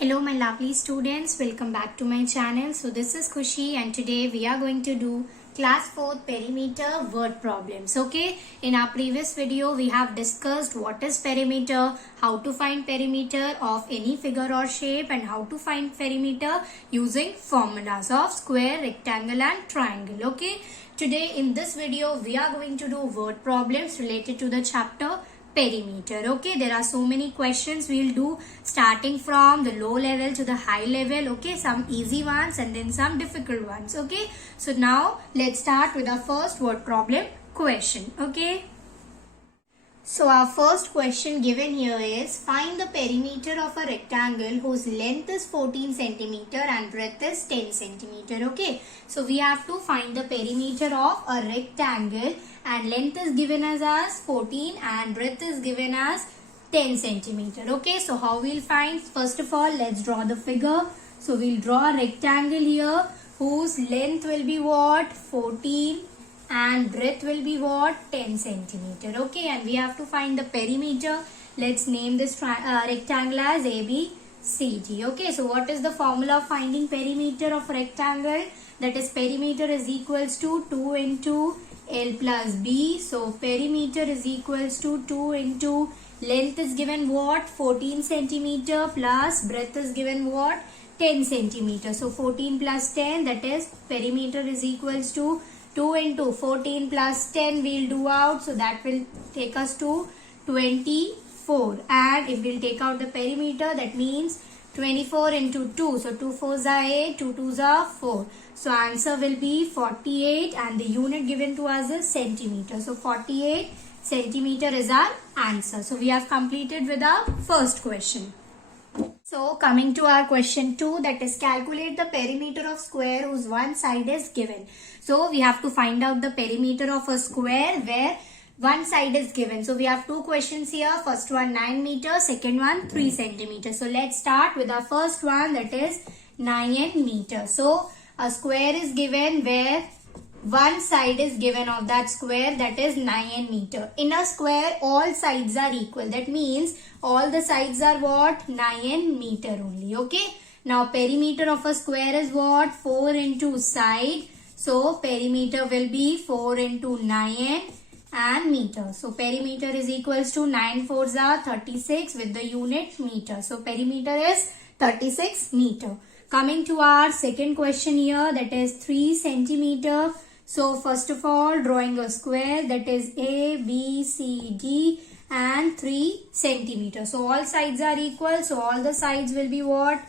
Hello my lovely students, welcome back to my channel. So this is Khushi and today we are going to do class 4th perimeter word problems. Okay, in our previous video we have discussed what is perimeter, how to find perimeter of any figure or shape and how to find perimeter using formulas of square, rectangle and triangle. Okay, today in this video we are going to do word problems related to the chapter perimeter. Okay, there are so many questions we'll do starting from the low level to the high level. Okay, some easy ones and then some difficult ones. Okay, so now let's start with our first word problem question. Okay, so our first question given here is find the perimeter of a rectangle whose length is 14 centimeter and breadth is 10 centimeter. Okay, so we have to find the perimeter of a rectangle and length is given as 14 and breadth is given as 10 centimeter. Okay, so how we'll find? First of all, let's draw the figure. So we'll draw a rectangle here whose length will be what? 14 and breadth will be what? 10 centimeter. Okay, and we have to find the perimeter. Let's name this rectangle as ABCD. Okay, so what is the formula of finding perimeter of rectangle? That is perimeter is equals to 2 into L plus B. So perimeter is equals to 2 into length is given what? 14 centimeter plus breadth is given what? 10 centimeter. So 14 plus 10, that is perimeter is equals to 2 into 14 plus 10 we'll do out. So that will take us to 24. And if we'll take out the perimeter, that means 24 into 2. So 2 4s are 8, 2 2s are 4. So answer will be 48 and the unit given to us is centimeter. So 48 centimeter is our answer. So we have completed with our first question. So coming to our question 2, that is calculate the perimeter of square whose one side is given. So we have to find out the perimeter of a square where one side is given. So we have two questions here. First one 9 meters, second one 3 centimeters. So let's start with our first one, that is 9 meters. So a square is given where one side is given of that square, that is 9 meter. In a square all sides are equal. That means all the sides are what? 9 meter only. Okay. Now perimeter of a square is what? 4 into side. So perimeter will be 4 into 9 and meter. So perimeter is equals to 9 4s are 36 with the unit meter. So perimeter is 36 meter. Coming to our second question here, that is 3 centimeter. So first of all, drawing a square, that is A, B, C, D and 3 centimeter. So all sides are equal. So all the sides will be what?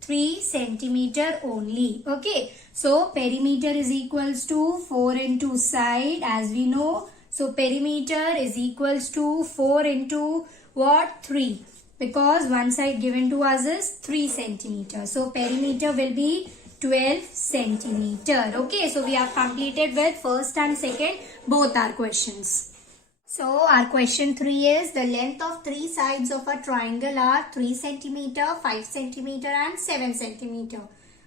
3 centimeter only. Okay. So perimeter is equals to 4 into side as we know. So perimeter is equals to 4 into what? 3. Because one side given to us is 3 centimeter. So perimeter will be 12 centimeter. Okay, so we have completed with first and second both our questions. So our question 3 is the length of three sides of a triangle are 3 centimeter, 5 centimeter and 7 centimeter.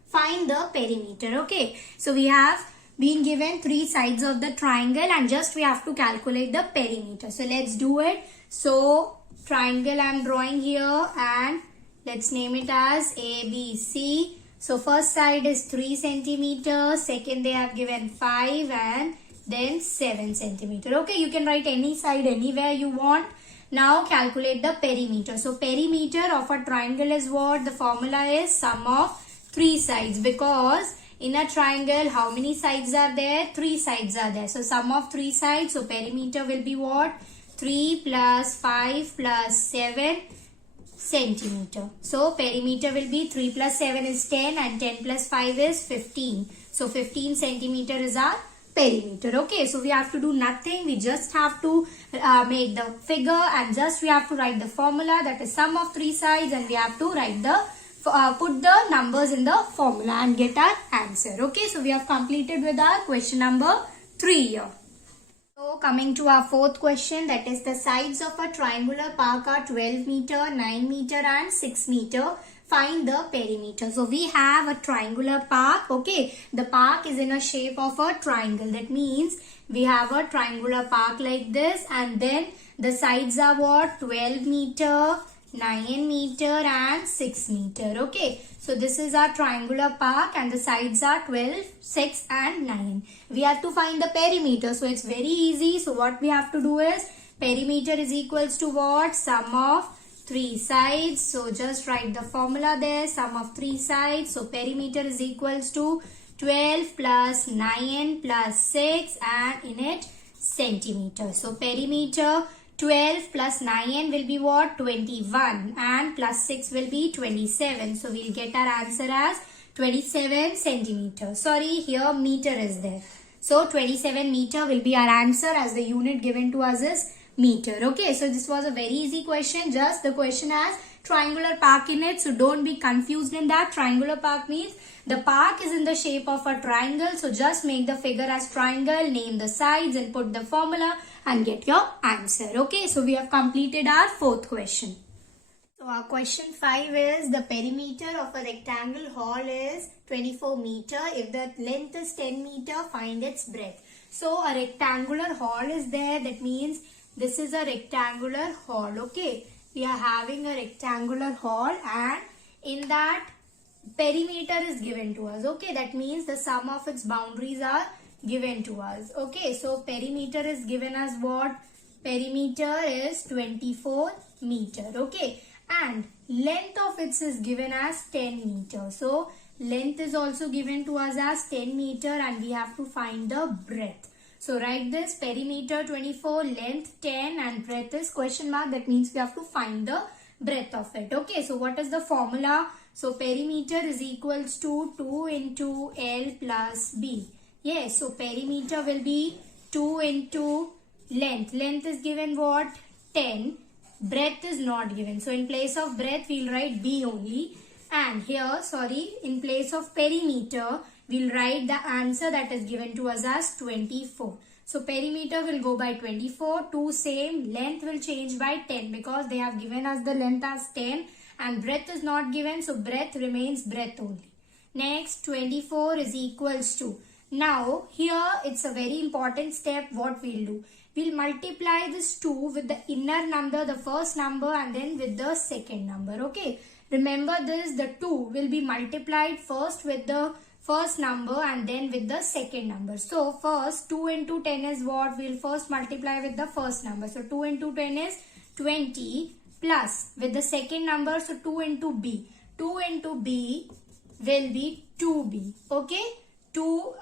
Find the perimeter. Okay, so we have been given three sides of the triangle and just we have to calculate the perimeter. So let's do it. So triangle I am drawing here and let's name it as ABC. So first side is 3 centimeter, second they have given 5 and then 7 centimeter. Okay, you can write any side anywhere you want. Now calculate the perimeter. So perimeter of a triangle is what? The formula is sum of three sides, because in a triangle how many sides are there? 3 sides are there. So sum of 3 sides. So perimeter will be what? 3 plus 5 plus 7 centimeter. So perimeter will be 3 plus 7 is 10 and 10 plus 5 is 15. So 15 centimeter is our perimeter. Okay, so we have to do nothing. We just have to make the figure and just we have to write the formula, that is sum of 3 sides, and we have to write the put the numbers in the formula and get our answer. Okay, so we have completed with our question number 3 here. So coming to our fourth question, that is the sides of a triangular park are 12 meter, 9 meter and 6 meter. Find the perimeter. So we have a triangular park. Okay, the park is in a shape of a triangle. That means we have a triangular park like this and then the sides are what? 12 meter, 9 meter and 6 meter. Okay, so this is our triangular park and the sides are 12, 6 and 9. We have to find the perimeter, so it's very easy. So what we have to do is perimeter is equals to what? Sum of 3 sides. So just write the formula there, sum of 3 sides. So perimeter is equals to 12 plus 9 plus 6 and in it centimeter. So perimeter 12 plus 9 will be what? 21 and plus 6 will be 27. So we'll get our answer as 27 centimeter. Sorry, here meter is there. So 27 meter will be our answer as the unit given to us is meter. Okay, so this was a very easy question. Just the question has triangular park in it. So don't be confused in that. Triangular park means the park is in the shape of a triangle. So just make the figure as triangle, name the sides and put the formula and get your answer. Okay, so we have completed our fourth question. So our question 5 is the perimeter of a rectangle hall is 24 meter. If the length is 10 meter, find its breadth. So a rectangular hall is there. That means this is a rectangular hall. Okay, we are having a rectangular hall and in that perimeter is given to us. Okay, that means the sum of its boundaries are given to us. Okay, so perimeter is given as what? Perimeter is 24 meter. Okay, and length of it is given as 10 meter. So length is also given to us as 10 meter and we have to find the breadth. So write this, perimeter 24, length 10 and breadth is question mark. That means we have to find the breadth of it. Okay, so what is the formula? So perimeter is equals to 2 into L plus B. Yes, so perimeter will be 2 into length. Length is given what? 10. Breadth is not given. So in place of breadth, we'll write B only. And here, sorry, in place of perimeter, we'll write the answer that is given to us as 24. So perimeter will go by 24. 2 same. Length will change by 10 because they have given us the length as 10 and breadth is not given. So breadth remains breadth only. Next, 24 is equals to. Now, here it's a very important step. What we'll do? We'll multiply this 2 with the inner number, the first number and then with the second number. Okay. Remember this, the 2 will be multiplied first with the first number and then with the second number. So first 2 into 10 is what? We'll first multiply with the first number. So 2 into 10 is 20 plus with the second number. So 2 into B. 2 into B will be 2B. Okay. 2,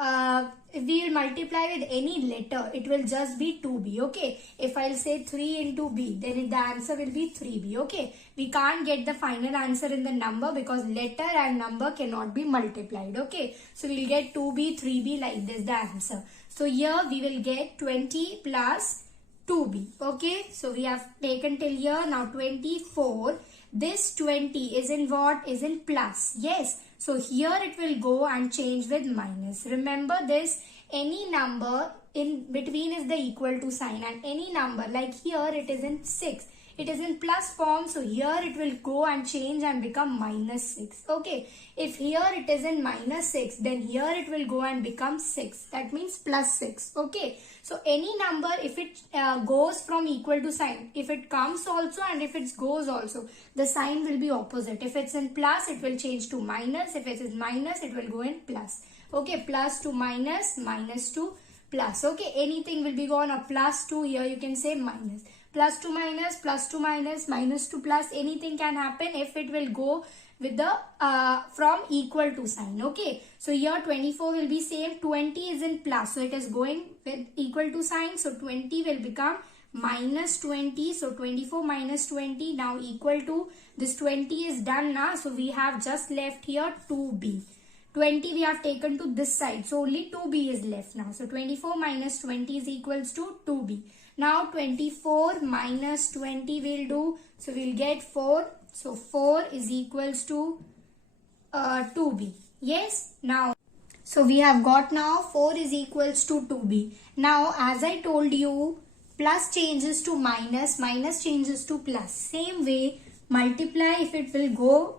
we will multiply with any letter. It will just be 2B. Okay. If I'll say 3 into B, then the answer will be 3B. Okay. We can't get the final answer in the number because letter and number cannot be multiplied. Okay. So we'll get 2B, 3B like this the answer. So here we will get 20 plus 2B. Okay. So we have taken till here. Now 24. This 20 is in what? Is in plus. Yes. So here it will go and change with minus. Remember this, any number in between is the equal to sign and any number like here it is in 6. It is in plus form. So here it will go and change and become minus 6. Okay. If here it is in minus 6, then here it will go and become 6. That means plus 6. Okay. So any number, if it goes from equal to sign, if it comes also and if it goes also, the sign will be opposite. If it's in plus, it will change to minus. If it is minus, it will go in plus. Okay. Plus to minus, minus to plus. Okay. Anything will be gone a plus to, here you can say minus. Plus to minus, plus to minus, minus to plus, anything can happen if it will go with the from equal to sign. Okay, so here 24 will be same, 20 is in plus, so it is going with equal to sign. So 20 will become minus 20. So 24 minus 20 now equal to, this 20 is done now. So we have just left here 2B. 20 we have taken to this side, so only 2B is left now. So 24 minus 20 is equals to 2B. Now 24 minus 20 will do. So we'll get 4. So 4 is equals to 2B. Yes. Now, so we have got now 4 is equals to 2B. Now as I told you, plus changes to minus, minus changes to plus. Same way, multiply if it will go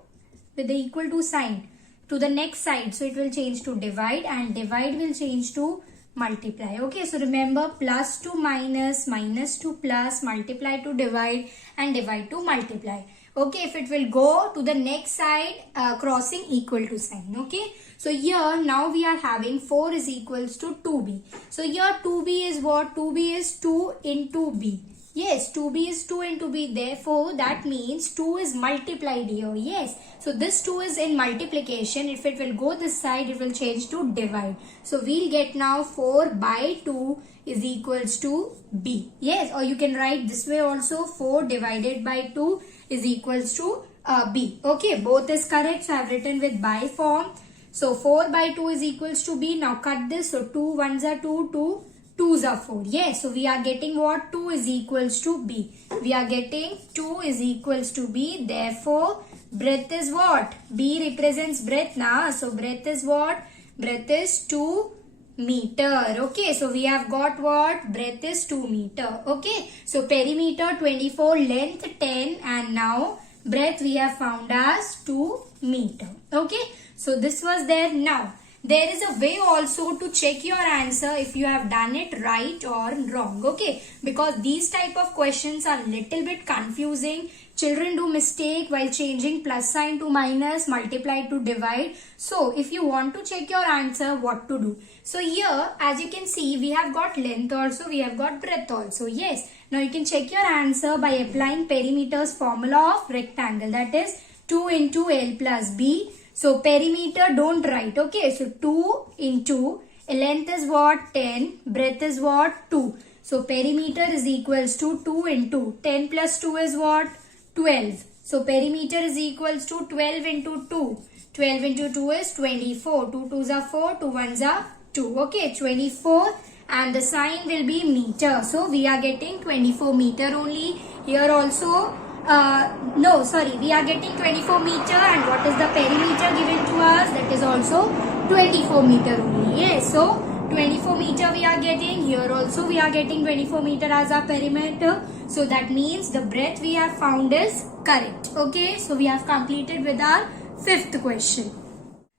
with the equal to sign to the next side. So it will change to divide and divide will change to multiply. Okay, so remember plus to minus, minus to plus, multiply to divide and divide to multiply. Okay, if it will go to the next side, crossing equal to sign. Okay, so here now we are having 4 is equals to 2b. So here 2b is what? 2b is 2 into b. Yes, 2b is 2 into b. Therefore, that means 2 is multiplied here. Yes. So this 2 is in multiplication. If it will go this side, it will change to divide. So we'll get now 4 by 2 is equals to b. Yes. Or you can write this way also. 4 divided by 2 is equals to b. Okay. Both is correct. So I have written with by form. So 4 by 2 is equals to b. Now cut this. So 2 ones are 2, 2 2s are 4. Yes, so we are getting what? 2 is equals to b. We are getting 2 is equals to b. Therefore, breadth is what? B represents breadth now. So breadth is what? Breadth is 2 meter. Okay, so we have got what? Breadth is 2 meter. Okay, so perimeter 24, length 10, and now breadth we have found as 2 meter. Okay, so this was there. Now there is a way also to check your answer if you have done it right or wrong. Okay, because these type of questions are little bit confusing. Children do mistake while changing plus sign to minus, multiply to divide. So if you want to check your answer, what to do? So here, as you can see, we have got length also, we have got breadth also. Yes, now you can check your answer by applying perimeter's formula of rectangle, that is 2 into L plus B. So perimeter don't write. Okay, so 2 into length is what? 10, breadth is what? 2. So perimeter is equals to 2 into 10 plus 2 is what? 12. So perimeter is equals to 12 into 2. 12 into 2 is 24. 2 2s are 4, 2 1s are 2. Okay, 24, and the sign will be meter. So we are getting 24 meter only. Here also no, sorry, we are getting 24 meter, and what is the perimeter given to us? That is also 24 meter only. Yes, so 24 meter we are getting. Here also we are getting 24 meter as our perimeter. So that means the breadth we have found is correct. Okay, so we have completed with our fifth question.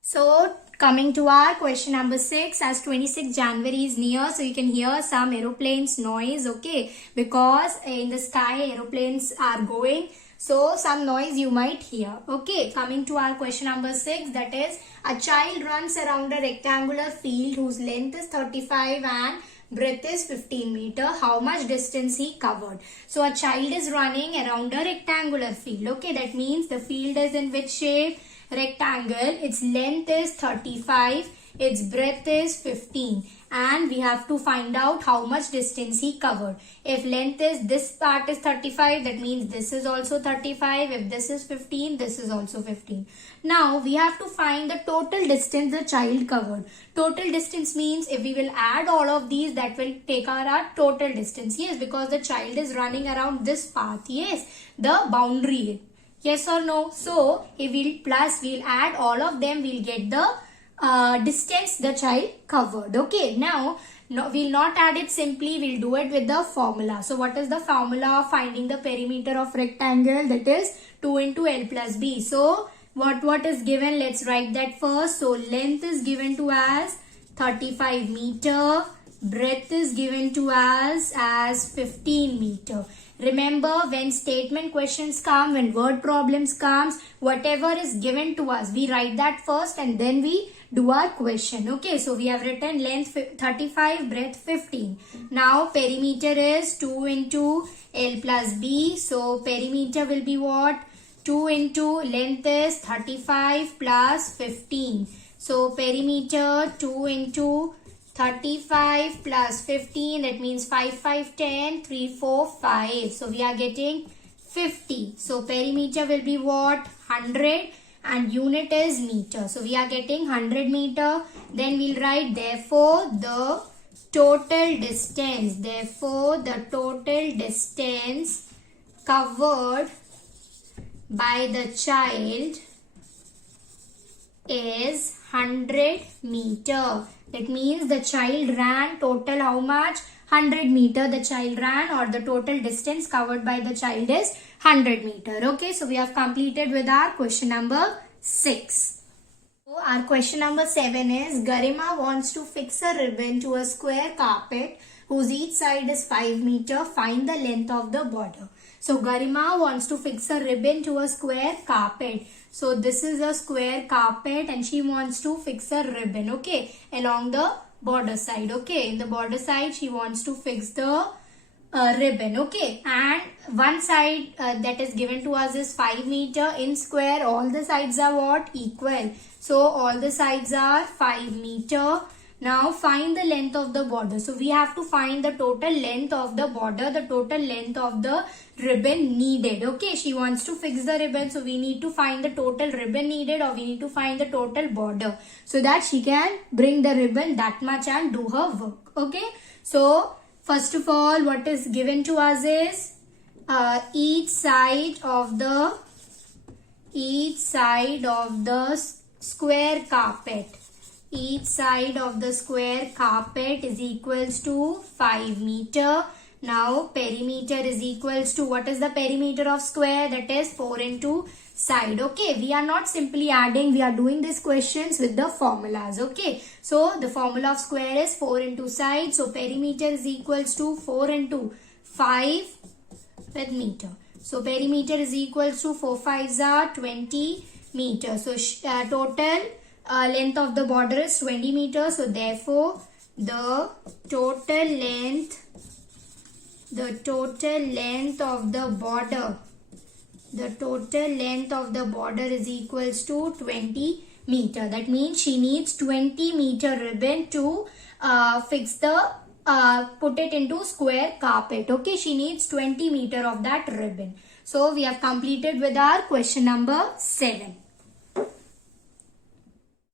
So coming to our question number 6, as 26 January is near, so you can hear some aeroplanes noise, okay, because in the sky aeroplanes are going, so some noise you might hear. Okay, coming to our question number 6, that is, a child runs around a rectangular field whose length is 35 and breadth is 15 meter. How much distance he covered? So a child is running around a rectangular field. Okay, that means the field is in which shape? Rectangle. Its length is 35, its breadth is 15, and we have to find out how much distance he covered. If length is, this part is 35, that means this is also 35. If this is 15, this is also 15. Now we have to find the total distance the child covered. Total distance means if we will add all of these, that will take our total distance. Yes, because the child is running around this path. Yes, the boundary. Yes or no? So, if we'll add all of them, we'll get the distance the child covered. Okay, now we'll not add it simply, we'll do it with the formula. So, what is the formula of finding the perimeter of rectangle? That is 2 into L plus B. So, what is given? Let's write that first. So, length is given to as 35 meter. Breadth is given to us as 15 meter. Remember, when statement questions come, when word problems comes, whatever is given to us, we write that first and then we do our question. Okay, so we have written length 35, breadth 15. Now perimeter is 2 into L plus B. So perimeter will be what? 2 into length is 35 plus 15. So perimeter 2 into 35 plus 15, that means 5, 5, 10, 3, 4, 5. So we are getting 50. So perimeter will be what? 100, and unit is meter. So we are getting 100 meter. Then we'll write therefore the total distance. Therefore the total distance covered by the child is 100 meter. That means the child ran total how much? 100 meter the child ran, or the total distance covered by the child is 100 meter. Okay, so we have completed with our question number 6. So our question number 7 is, Garima wants to fix a ribbon to a square carpet whose each side is 5 meter. Find the length of the border. So Garima wants to fix a ribbon to a square carpet. So this is a square carpet and she wants to fix a ribbon, okay, along the border side, okay. In the border side she wants to fix the ribbon, okay, and one side that is given to us is 5 meter. In square all the sides are what? Equal. So all the sides are 5 meter. Now find the length of the border. So we have to find the total length of the border, the total length of the ribbon needed, okay. She wants to fix the ribbon, so we need to find the total ribbon needed, or we need to find the total border, so that she can bring the ribbon that much and do her work, okay. So first of all, what is given to us is each side of the square carpet. Each side of the square carpet is equals to 5 meter. Now perimeter is equals to, what is the perimeter of square? That is 4 into side, okay. We are not simply adding, we are doing these questions with the formulas, okay. So the formula of square is 4 into side. So perimeter is equals to 4 into 5 with meter. So perimeter is equals to 4 5s are 20 meters. So total length of the border is 20 meters. So therefore the total length of the border is equals to 20 meter. That means she needs 20 meter ribbon to fix the put it into square carpet, okay. She needs 20 meter of that ribbon. So we have completed with our question number 7.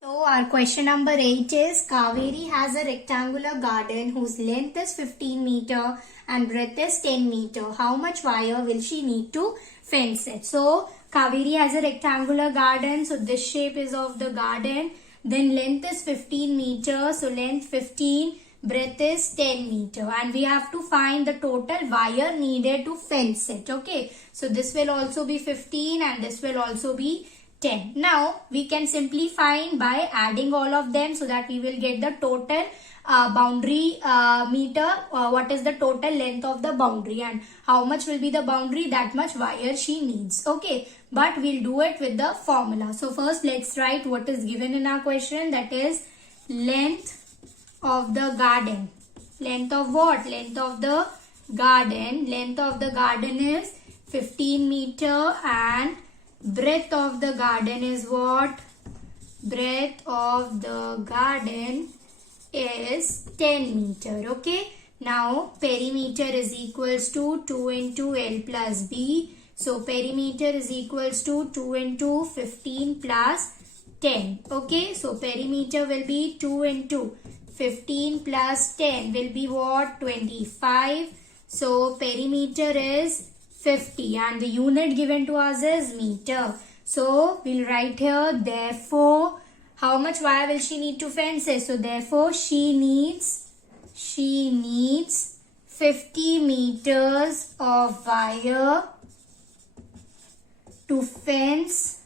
So our question number 8 is, Kaveri has a rectangular garden whose length is 15 meter and breadth is 10 meter. How much wire will she need to fence it? So Kaveri has a rectangular garden. So this shape is of the garden. Then length is 15 meter. So length 15, breadth is 10 meter. And we have to find the total wire needed to fence it, okay. So this will also be 15 and this will also be 10. Now we can simply find by adding all of them, so that we will get the total boundary meter, what is the total length of the boundary, and how much will be the boundary, that much wire she needs, okay. But we'll do it with the formula. So first let's write what is given in our question, that is length of the garden. Length of what? Length of the garden. Length of the garden is 15 meter and breadth of the garden is what? Breadth of the garden is 10 meter, okay. Now perimeter is equals to 2 into L plus B. So perimeter is equals to 2 into 15 plus 10, okay. So perimeter will be 2 into 15 plus 10 will be what? 25. So perimeter is 50 and the unit given to us is meter. So we'll write here, therefore how much wire will she need to fence it? So therefore she needs 50 meters of wire to fence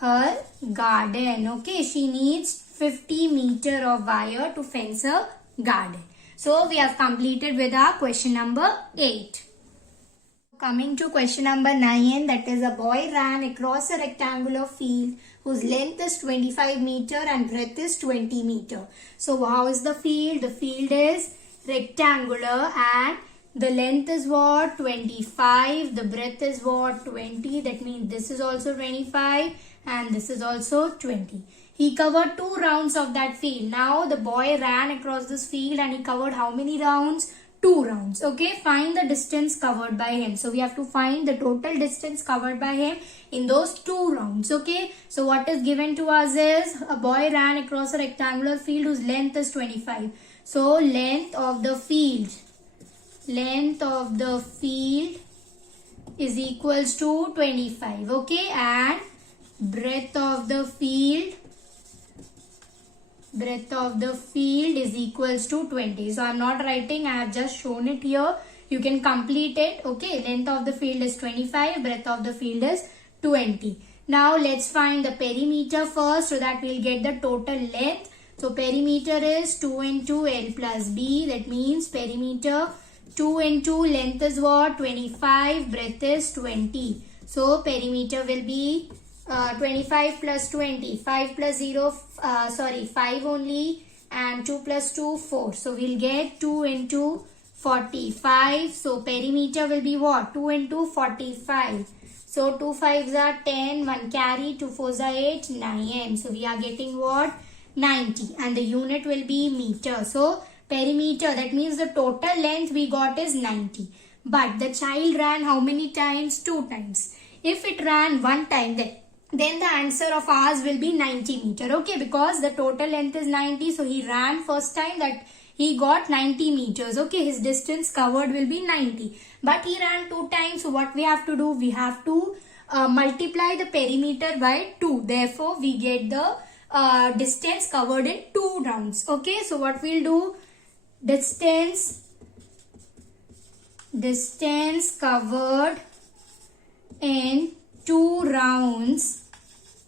her garden, okay. She needs 50 meter of wire to fence her garden. So we have completed with our question number 8. Coming to question number 9, that is, a boy ran across a rectangular field whose length is 25 meter and breadth is 20 meter. So how is the field? The field is rectangular and the length is what? 25. The breadth is what? 20. That means this is also 25 and this is also 20. He covered 2 rounds of that field. Now the boy ran across this field and he covered how many rounds? 2 rounds, okay. Find the distance covered by him. So we have to find the total distance covered by him in those 2 rounds, okay. So what is given to us is, a boy ran across a rectangular field whose length is 25. So length of the field is equals to 25, okay, and breadth of the field is equals to 20. So I am not writing, I have just shown it here. You can complete it, okay. Length of the field is 25, breadth of the field is 20. Now let's find the perimeter first, so that we'll get the total length. So perimeter is 2 into L plus B. That means perimeter 2 into length is what? 25, breadth is 20. So perimeter will be 25 plus 20, 5 plus 0, 5 only, and 2 plus 2, 4. So we'll get 2 into 45. So perimeter will be what? 2 into 45. So 2 5s are 10, 1 carry, 2 4s are 8, 9. So we are getting what? 90. And the unit will be meter. So perimeter, that means the total length we got is 90. But the child ran how many times? 2 times. If it ran 1 time, then the answer of ours will be 90 meter. Okay, because the total length is 90. So he ran first time, that he got 90 meters. Okay, his distance covered will be 90. But he ran 2 times. So what we have to do? We have to multiply the perimeter by 2. Therefore, we get the distance covered in 2 rounds. Okay, so what we'll do? Distance covered in 2 rounds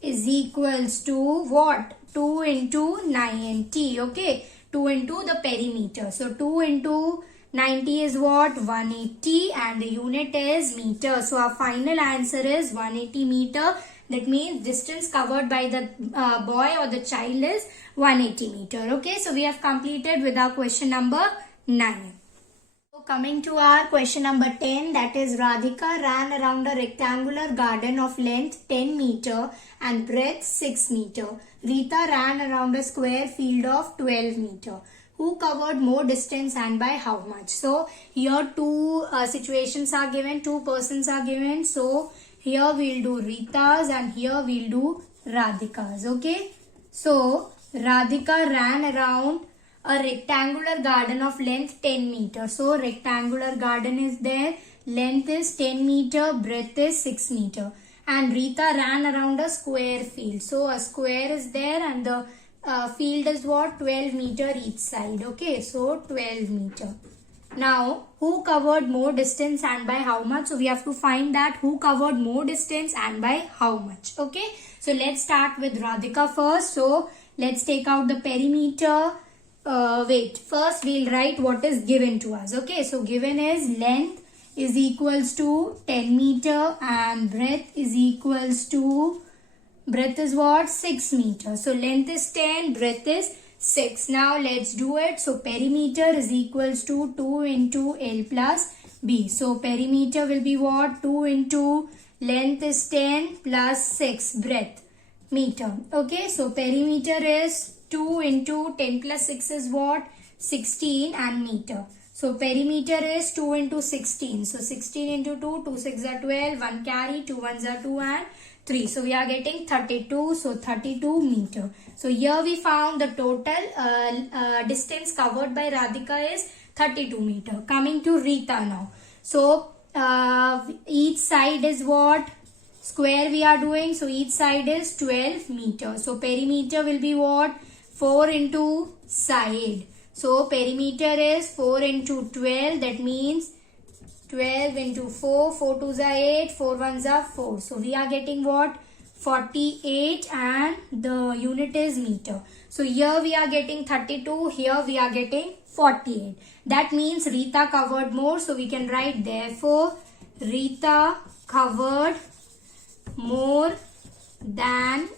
is equals to what? 2 into 90. Okay, 2 into the perimeter. So 2 into 90 is what? 180, and the unit is meter. So our final answer is 180 meter. That means distance covered by the boy or the child is 180 meter. Okay, so we have completed with our question number 9. So coming to our question number 10, that is Radhika ran around a rectangular garden of length 10 meter and breadth 6 meter. Rita ran around a square field of 12 meter. Who covered more distance and by how much? So here 2 situations are given, 2 persons are given. So here we'll do Rita's and here we'll do Radhika's. Okay, so Radhika ran around a rectangular garden of length 10 meter. So rectangular garden is there, length is 10 meter, breadth is 6 meter. And Rita ran around a square field. So a square is there and the field is what? 12 meter each side. Okay, so 12 meter. Now, who covered more distance and by how much? So we have to find that who covered more distance and by how much. Okay, so let's start with Radhika first. So let's take out the perimeter. First we'll write what is given to us. Okay, so given is length is equals to 10 meter and breadth is equals to, breadth is what? 6 meter. So length is 10, breadth is 6. Now let's do it. So perimeter is equals to 2 into L plus B. So perimeter will be what? 2 into length is 10 plus 6 breadth meter. Okay, so perimeter is 2 into 10 plus 6 is what? 16 and meter. So perimeter is 2 into 16. So 16 into 2, 2 6 are 12, 1 carry, 2 1s are 2 and 3. So we are getting 32. So 32 meter. So here we found the total distance covered by Radhika is 32 meter. Coming to Rita now. So each side is what? Square we are doing. So each side is 12 meter. So perimeter will be what? 4 into side. So perimeter is 4 into 12. That means 12 into 4. 4 2s are 8. 4 1s are 4. So we are getting what? 48 and the unit is meter. So here we are getting 32. Here we are getting 48. That means Rita covered more. So we can write therefore Rita covered more than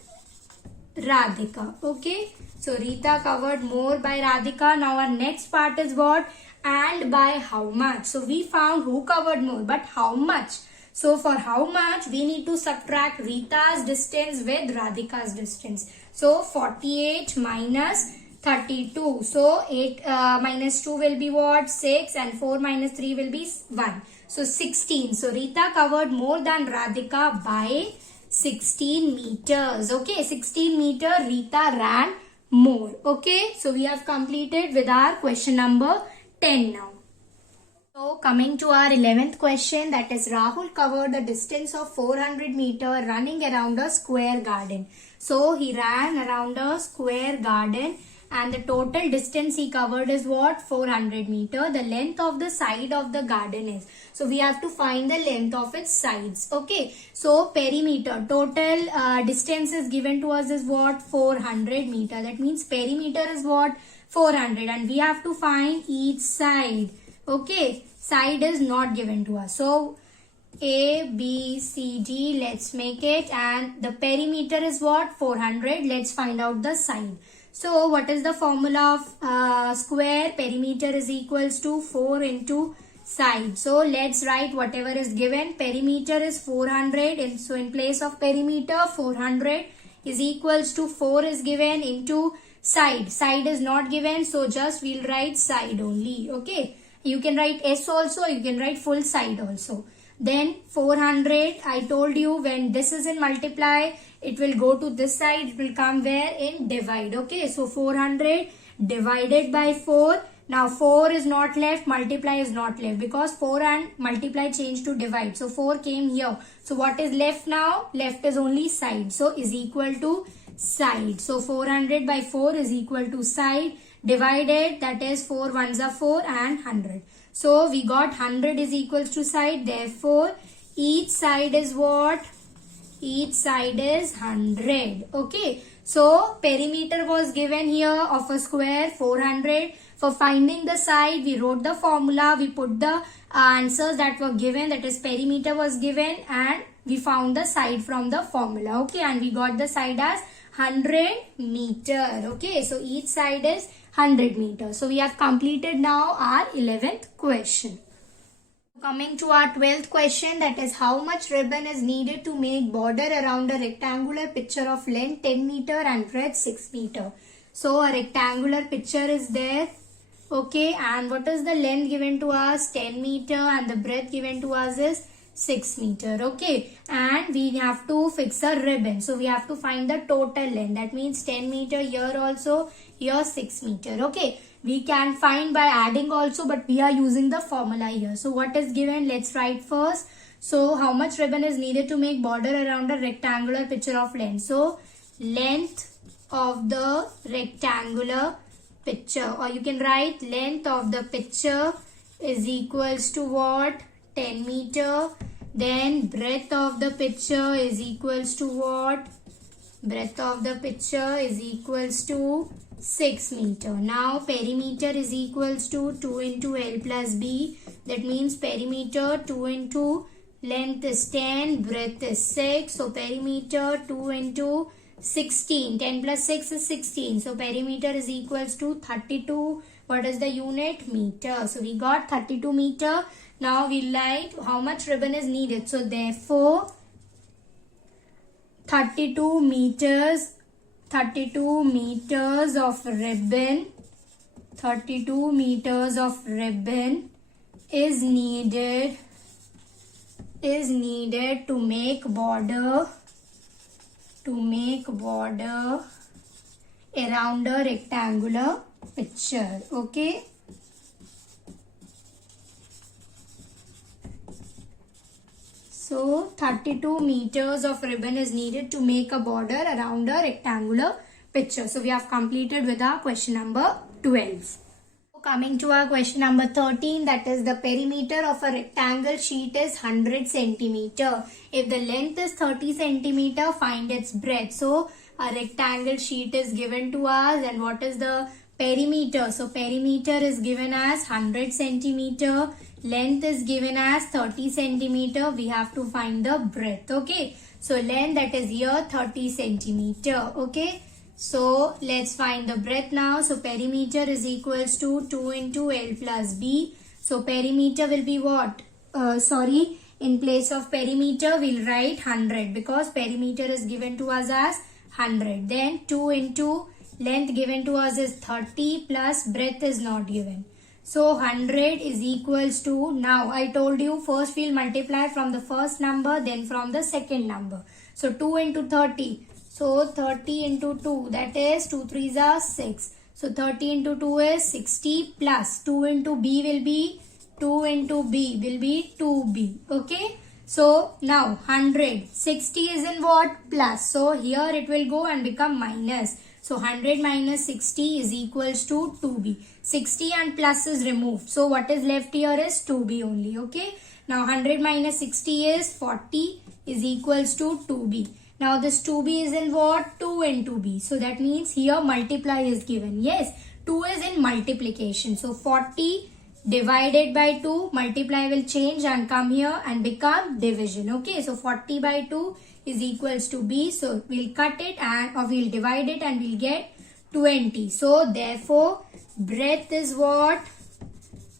Radhika. Okay. So Rita covered more by Radhika. Now our next part is what? And by how much? So we found who covered more, but how much? So for how much, we need to subtract Rita's distance with Radhika's distance. So 48 minus 32. So 8 minus 2 will be what? 6 and 4 minus 3 will be 1. So 16. So Rita covered more than Radhika by 16 meters. Okay, 16 meter Rita ran more. Okay, so we have completed with our question number 10 now. So coming to our 11th question, that is Rahul covered a distance of 400 meter running around a square garden. So he ran around a square garden and the total distance he covered is what? 400 meter. The length of the side of the garden is. So we have to find the length of its sides. Okay. So perimeter, total distance is given to us is what? 400 meter. That means perimeter is what? 400 and we have to find each side. Okay. side is not given to us. So A, B, C, D, let's make it, and the perimeter is what? 400. Let's find out the side. So what is the formula of square? Perimeter is equals to 4 into side. So let's write whatever is given. Perimeter is 400, and so in place of perimeter, 400 is equals to 4 is given into side. Side is not given, so just we'll write side only. Okay, you can write S also, you can write full side also. Then 400, I told you when this is in multiply, it will go to this side, it will come where? In divide. Okay, so 400 divided by 4. Now 4 is not left, multiply is not left, because 4 and multiply change to divide. So 4 came here. So what is left now? Left is only side. So is equal to side. So 400 by 4 is equal to side, divided, that is 4 ones are 4 and 100. So we got 100 is equals to side. Therefore each side is what? Each side is 100. Okay. So perimeter was given here of a square 400. For finding the side, we wrote the formula. We put the answers that were given. That is perimeter was given, and we found the side from the formula. Okay. And we got the side as 100 meter. Okay. So each side is 100 meters. So we have completed now our 11th question. Coming to our 12th question, that is how much ribbon is needed to make border around a rectangular picture of length 10 meter and breadth 6 meter. So a rectangular picture is there. Okay, and what is the length given to us? 10 meter, and the breadth given to us is 6 meter. Okay, and we have to fix a ribbon. So we have to find the total length. That means 10 meter here also, here 6 meter. Okay, we can find by adding also, but we are using the formula here. So what is given? Let's write first. So how much ribbon is needed to make border around a rectangular picture of length? So length of the rectangular picture, or you can write length of the picture is equals to what? 10 meter. Then breadth of the picture is equals to what? Breadth of the picture is equals to 6 meter. Now perimeter is equals to 2 into L plus B. That means perimeter 2 into length is 10, breadth is 6. So perimeter 2 into 16. 10 plus 6 is 16. So perimeter is equals to 32. What is the unit? Meter. So we got 32 meter. Now we write how much ribbon is needed. So therefore 32 meters of ribbon. 32 meters of ribbon is needed to make border around a rectangular picture. Okay. So 32 meters of ribbon is needed to make a border around a rectangular picture. So we have completed with our question number 12. Coming to our question number 13, that is the perimeter of a rectangle sheet is 100 centimeter. If the length is 30 centimeter, find its breadth. So a rectangle sheet is given to us, and what is the perimeter? So perimeter is given as 100 centimeter. Length is given as 30 centimeter. We have to find the breadth. Okay. So length, that is here 30 centimeter. Okay. So let's find the breadth now. So perimeter is equals to 2 into L plus B. So perimeter will be what? In place of perimeter we'll write 100, because perimeter is given to us as 100. Then 2 into length given to us is 30 plus breadth is not given. So 100 is equals to, now I told you first we'll multiply from the first number, then from the second number. So 2 into 30. So 30 into 2, that is 2 3s are 6. So 30 into 2 is 60 plus 2 into B will be 2 into B will be 2B. Okay. So now 100. 60 is in what? Plus. So here it will go and become minus. So 100 minus 60 is equals to 2B. 60 and plus is removed. So what is left here is 2B only. Okay. Now 100 minus 60 is 40 is equals to 2B. Now this 2B is in what? 2 into B. So that means here multiply is given. Yes, 2 is in multiplication. So 40 divided by 2, multiply will change and come here and become division. Okay, so 40 by 2 is equals to B. So we'll cut it and or we'll divide it and we'll get 20. So therefore breadth is what?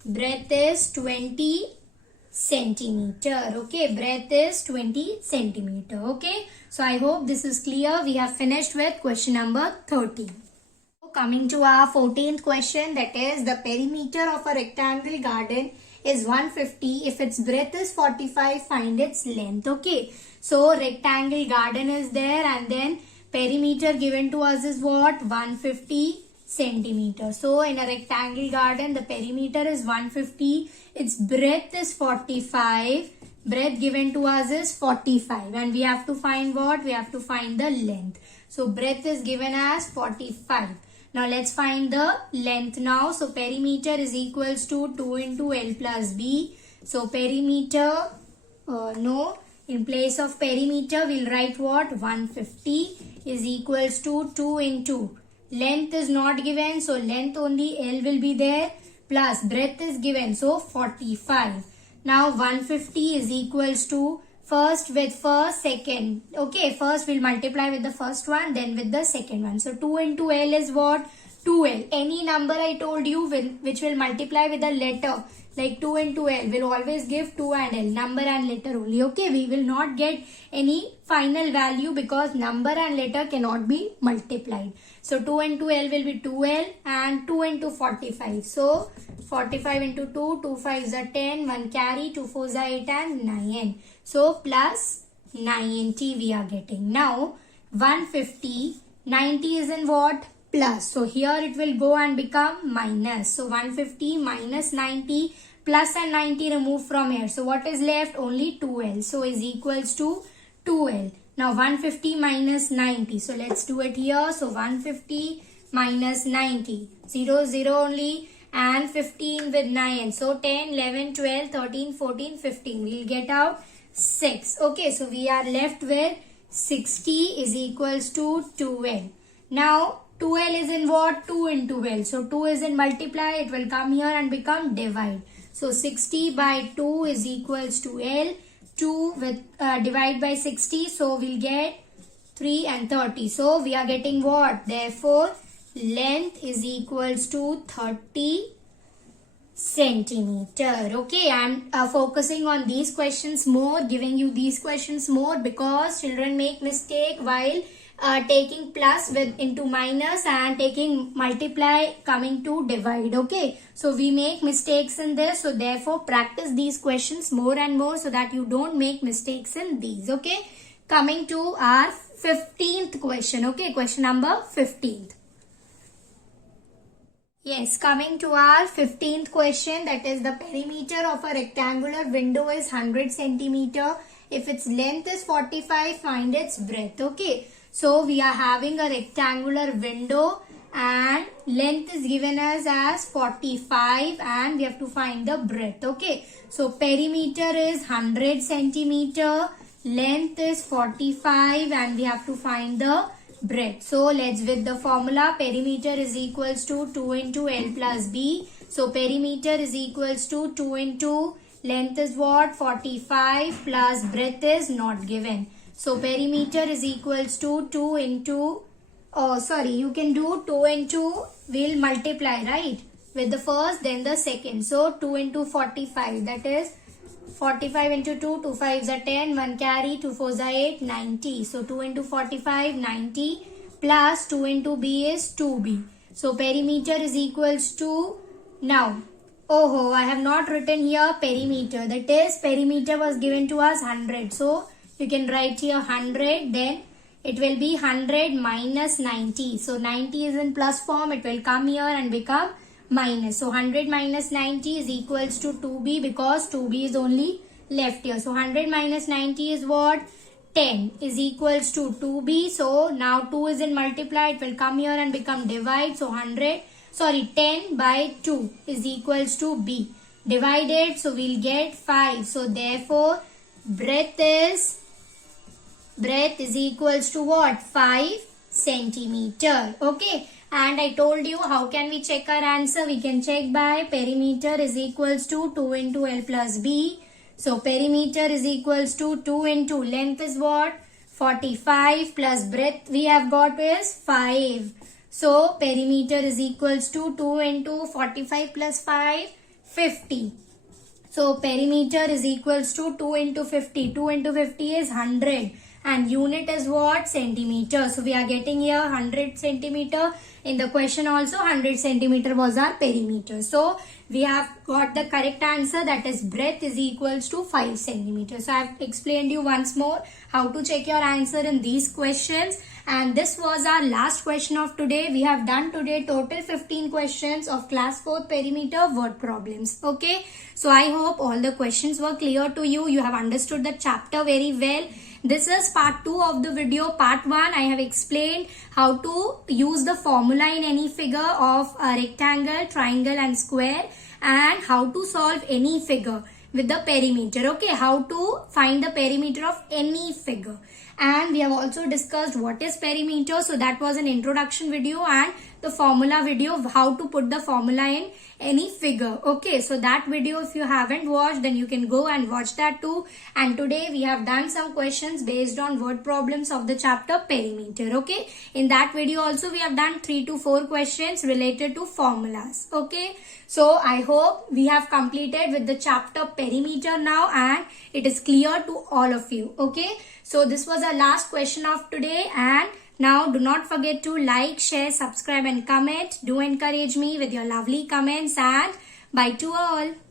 Breadth is 20 centimeter. Okay, breadth is 20 centimeter. Okay, so I hope this is clear. We have finished with question number 13. Coming to our 14th question, that is the perimeter of a rectangle garden is 150. If its breadth is 45, find its length. Okay, so rectangle garden is there and then perimeter given to us is what? 150 centimeter. So in a rectangle garden, the perimeter is 150. Its breadth is 45. Breadth given to us is 45 and we have to find what? We have to find the length. So breadth is given as 45. Now let's find the length now. So perimeter is equals to 2 into L plus B. So perimeter, in place of perimeter we'll write what? 150 is equals to 2 into length is not given. So length only L will be there plus breadth is given. So 45. Now 150 is equals to first with first, second. Okay, first we'll multiply with the first one, then with the second one. So 2 into L is what? 2L. Any number I told you which will multiply with a letter like 2 into L will always give 2 and L, number and letter only. Okay, we will not get any final value because number and letter cannot be multiplied. So 2 into L will be 2L and 2 into 45. So 45 into 2, 2 5s are 10, 1 carry, 2 4s are 8 and 9. So plus 90 we are getting. Now 150, 90 is in what? Plus. So here it will go and become minus. So 150 minus 90, plus and 90 remove from here. So what is left? Only 2L. So is equals to 2L. Now 150 minus 90. So let's do it here. So 150 minus 90. 0, 0 only and 15 with 9. So 10, 11, 12, 13, 14, 15. We'll get out 6. Okay, so we are left with 60 is equals to 2L. Now 2L is in what? 2 into L. So 2 is in multiply. It will come here and become divide. So 60 by 2 is equals to L. 2 with divide by 60. So we'll get 3 and 30. So we are getting what? Therefore length is equals to 30 centimeter. Okay, I'm focusing on these questions more, giving you these questions more because children make mistake while taking plus with into minus and taking multiply coming to divide. Okay, so we make mistakes in this, so therefore practice these questions more and more so that you don't make mistakes in these. Okay, coming to our 15th question. Okay, question number 15th. Yes, coming to our 15th question, that is the perimeter of a rectangular window is 100 centimeter. If its length is 45, find its breadth. Okay, so we are having a rectangular window and length is given us as 45 and we have to find the breadth. Okay, so perimeter is 100 centimeter, length is 45 and we have to find the breadth. So let's with the formula, perimeter is equals to 2 into L plus B. So perimeter is equals to 2 into length is what? 45 plus breadth is not given. So perimeter is equals to 2 into, you can do 2 into, we'll multiply, right? With the first, then the second. So 2 into 45, that is 45 into 2, 2 5s are 10, 1 carry, 2 4s are 8, 90. So 2 into 45, 90 plus 2 into B is 2B. So perimeter is equals to, now, I have not written here perimeter. That is, perimeter was given to us 100. So you can write here 100, then it will be 100 minus 90. So 90 is in plus form, it will come here and become minus. So 100 minus 90 is equals to 2B because 2B is only left here. So 100 minus 90 is what? 10 is equals to 2B. So now 2 is in multiply, it will come here and become divide. So 10 by 2 is equals to B. Divided, so we'll get 5. So therefore breadth is equals to what? 5 centimeter. Okay, And I told you how can we check our answer. We can check by perimeter is equals to 2 into L plus B. So perimeter is equals to 2 into length is what? 45 plus breadth we have got is 5. So perimeter is equals to 2 into 45 plus 5, 50. So perimeter is equals to 2 into 50. 2 into 50 is 100. And unit is what? Centimeter. So we are getting here 100 centimeter. In the question also 100 centimeter was our perimeter. So we have got the correct answer, that is breadth is equals to 5 centimeters. So I have explained you once more how to check your answer in these questions. And this was our last question of today. We have done today total 15 questions of class 4th perimeter word problems. Okay. So I hope all the questions were clear to you. You have understood the chapter very well. This is part 2 of the video. Part 1, I have explained how to use the formula in any figure of a rectangle, triangle and square, and how to solve any figure with the perimeter. Okay, how to find the perimeter of any figure. And we have also discussed what is perimeter. So that was an introduction video and the formula video of how to put the formula in any figure. Okay, so that video if you haven't watched, then you can go and watch that too. And today we have done some questions based on word problems of the chapter perimeter. Okay, in that video also we have done 3 to 4 questions related to formulas. Okay, so I hope we have completed with the chapter perimeter now and it is clear to all of you. Okay, so this was our last question of today, and now do not forget to like, share, subscribe and comment. Do encourage me with your lovely comments, and bye to all.